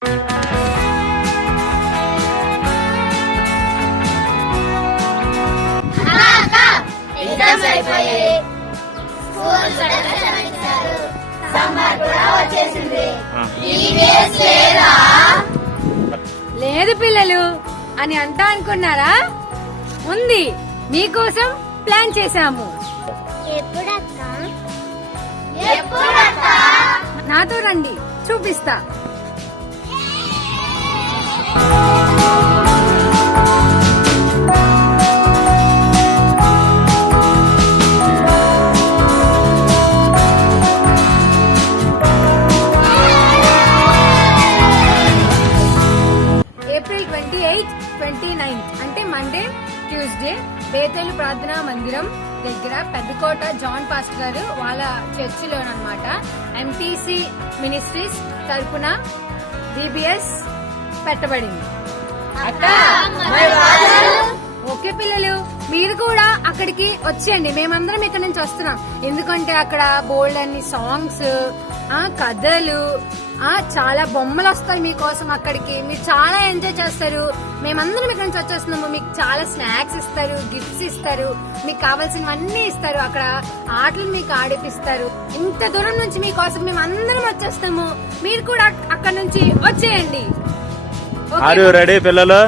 లేదు పిల్లలు అని అంటా అనుకున్నారా? ఉంది, మీకోసం ప్లాన్ చేశాము. నాతో రండి, చూపిస్తా. ఏప్రిల్ 28, 29 అంటే మండే, ట్యూస్డే బేతేలు ప్రార్థనా మందిరం దగ్గర పెద్దకోట జాన్ పాస్టర్ గారు వాళ్ళ చర్చిలోనమాట ఎంటీసీ మినిస్ట్రీస్ తరపున డిబిఎస్ పెట్టబడింది. ఓకే పిల్లలు, మీరు కూడా అక్కడికి వచ్చేయండి. మేమందరం ఇక్కడ నుంచి వస్తున్నాం. ఎందుకంటే అక్కడ బోల్డ్ అన్ని సాంగ్స్, కథలు, చాలా బొమ్మలు వస్తాయి మీకోసం. అక్కడికి మీరు చాలా ఎంజాయ్ చేస్తారు. మేమందరం ఇక్కడ నుంచి వచ్చేస్తున్నాము. మీకు చాలా స్నాక్స్ ఇస్తారు, గిఫ్ట్స్ ఇస్తారు, మీకు కావాల్సినవన్నీ ఇస్తారు. అక్కడ ఆటలు మీకు ఆడిపిస్తారు. ఇంత దూరం నుంచి మీకోసం మేము అందరం వచ్చేస్తాము. మీరు కూడా అక్కడ నుంచి వచ్చేయండి. రెడీ పిల్లలు?